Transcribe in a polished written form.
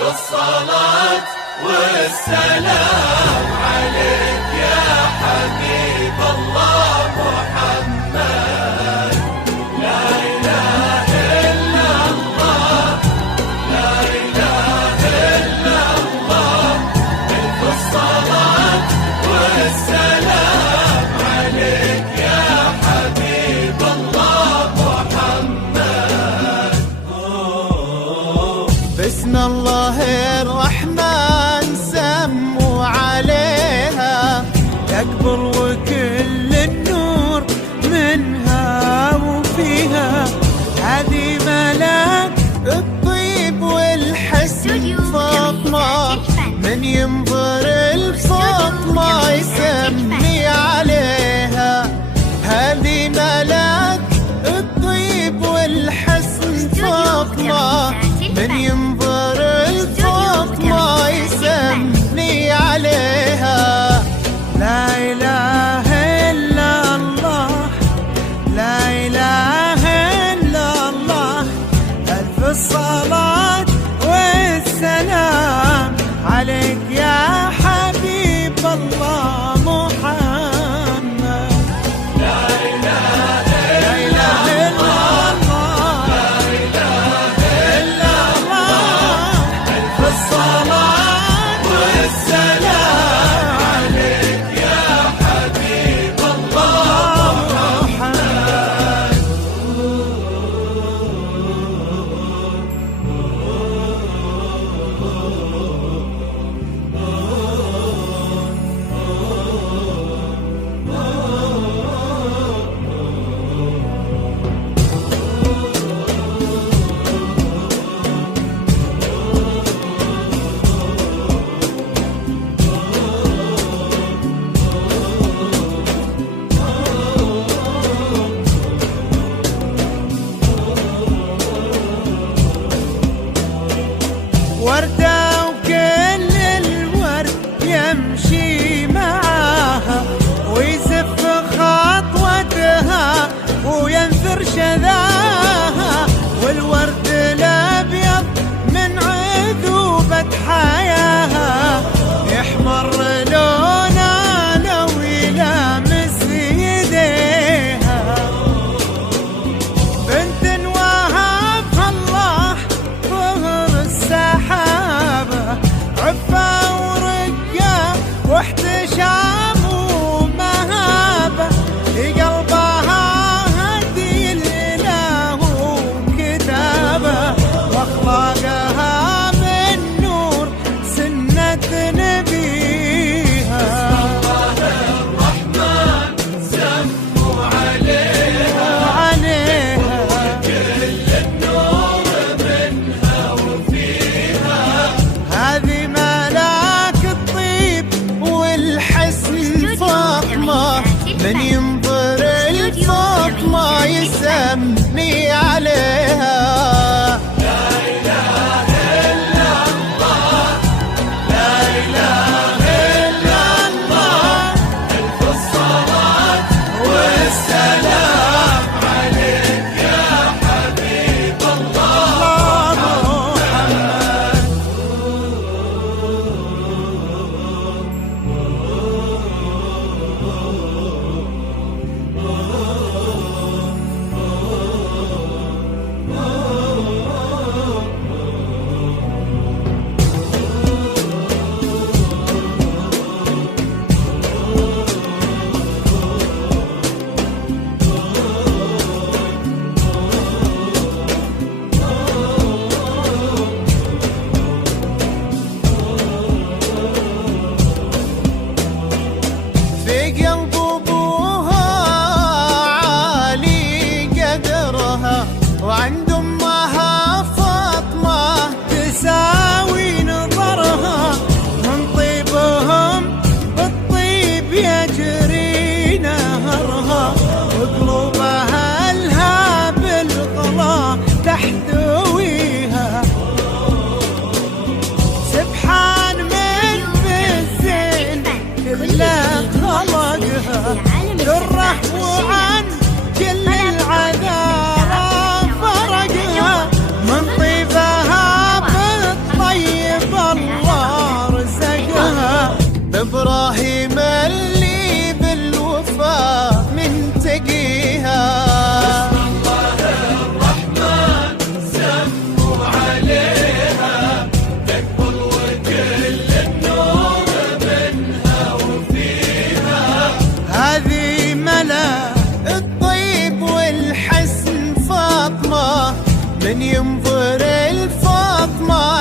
الصلاة والسلام عليك يا حبيب الله محمد. لا إله إلا الله، لا إله إلا الله، ألف الصلاة والسلام عليك يا حبيب الله محمد. بسم الله الرحمن سموا عليها، يكبر وكل النور منها وفيها. هذه ملاك الطيب والحسن فاطمة، من ينظر الفاطمة يسمي عليها. هذه ملاك الطيب والحسن فاطمة، من ينظر الفاطمة يسمي عليها. لا إله إلا الله، لا إله إلا الله، ألف الصلاة والسلام عليك يا حبيب الله محمد. لا إله لا إله إلا الله، لا إله إلا الله، ألف الصلاة والسلام عليك يا حبيب الله محمد. وردة وكل الورد يمشي معاها، ويزف خطوتها وينثر شذاها. والورد الأبيض من عذوبة حياها، يحمر لونه لو يلامس يديها. بنت وهبها الله ظهر السحاب، ينظر الفاطمة